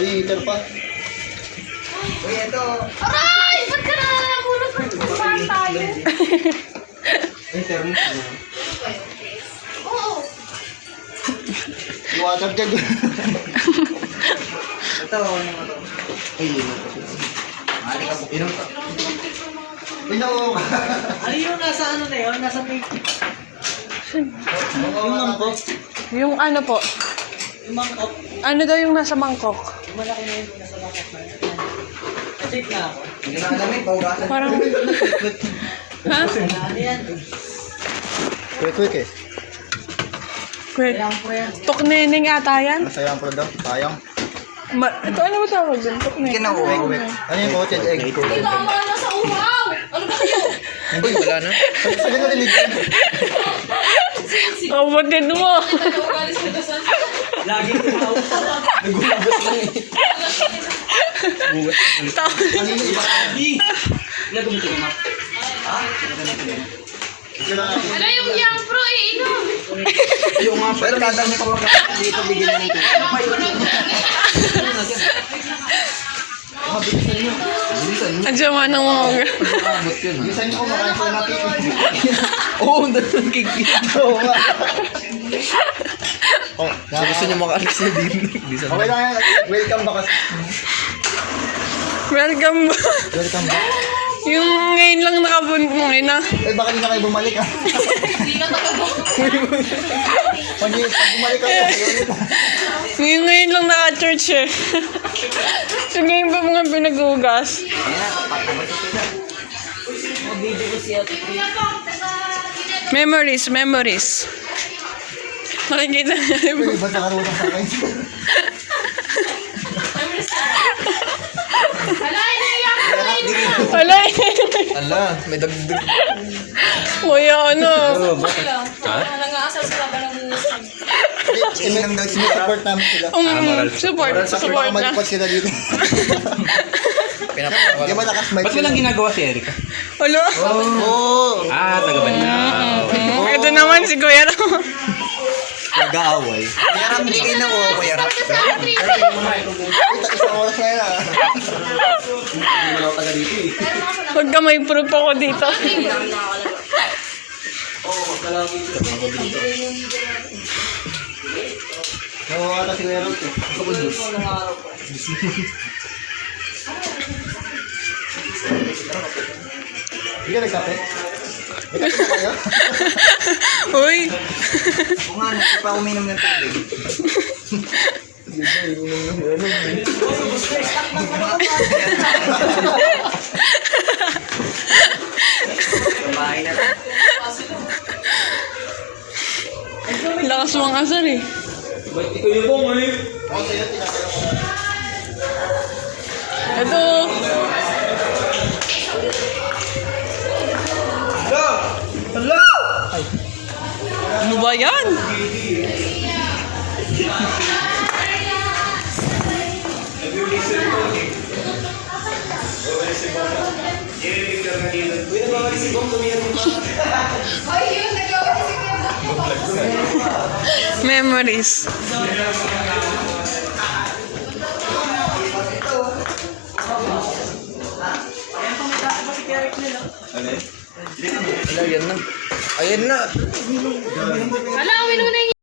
Uy, ito pa. Uy, ito. Aray! Ba't ka na nabulot ng kumain tayo? Uy, thermos mo. Oo. Yung water jug. Ito, ano mo to? Ay, yun ito. Mali ka po. Inom to. Uy, no. Ano yung nasa ano na yun? Nasa pink. Yung mangkok. Yung ano po? Yung mangkok. Ano daw yung nasa mangkok? Yung malaki na yun. Nasa bakit na yun. Na-check na ako. Hindi na alamig. Paugasan. Parang... Ha? Ano yan? Quick eh. Wait. Kailangan po yan. Tukneneng ata yan? Masayang po daw. Sayang. Ito ano ba tawag dun? Tukneneng. Quick. Ano yung poached egg? Ito ang mga nasa uhaw! Ano ba kayo? Uy, wala na. Sabi na rinig yan. Oh, batid mo. Ugalis ko ito sa... Lagi ko tao. Nagugas lang eh. Kanina iba. Ilan gamitin mo? Ha? Ano yung young pro iinom? Ayaw nga. Pero dadami ko dito bigyan ng ito. Bilisan nyo. Andiyan man ang mga... Abot yun ha. Bilisan ko, makain ko natin. Oo, nandun kikit. Oo nga. Oh, So gusto niyo makaalis na din. okay lang yan. Welcome back. Welcome ba? Welcome back. Yung ngayon lang nakabunbungin na. Eh, baka hindi na kayo bumalik ah. Hindi na tagabo. Pag bumalik kayo, Yung ngayon lang naka-church eh. So ngayon ba mga pinag-ugas? Memories, memories. Makikita niya. Uy, ba't nakarutang sa akin? Hala, ano yung young pro iinom? Wala eh. Ala, may dagdag. Kuya, ano? Nangangasal sila ba ng muslim? Sinisupport namin sila. Support, Baka support na. malipad sila dito. Pinapakawala. Di ba nakasmite Ba't walang ginagawa si Erika? Wala. Oo. Taga Banlaw. Ito naman si Kuya. Nag-aaway. Kaya ram, binigay na ko, kuya ram. Isang oras na yan ah. Huwag ka may proof ako dito. Oo, ata si Kuya Rod eh. Hindi ka nagkape? Nagkape ba kayo? Uy. Kung nga, hindi pa uminom ng tubig. Kumain na. Lakas mong asar eh. Ito. Ano ba yan? Memories. Ala, yan na. Ayan na. Hala, uminom na yung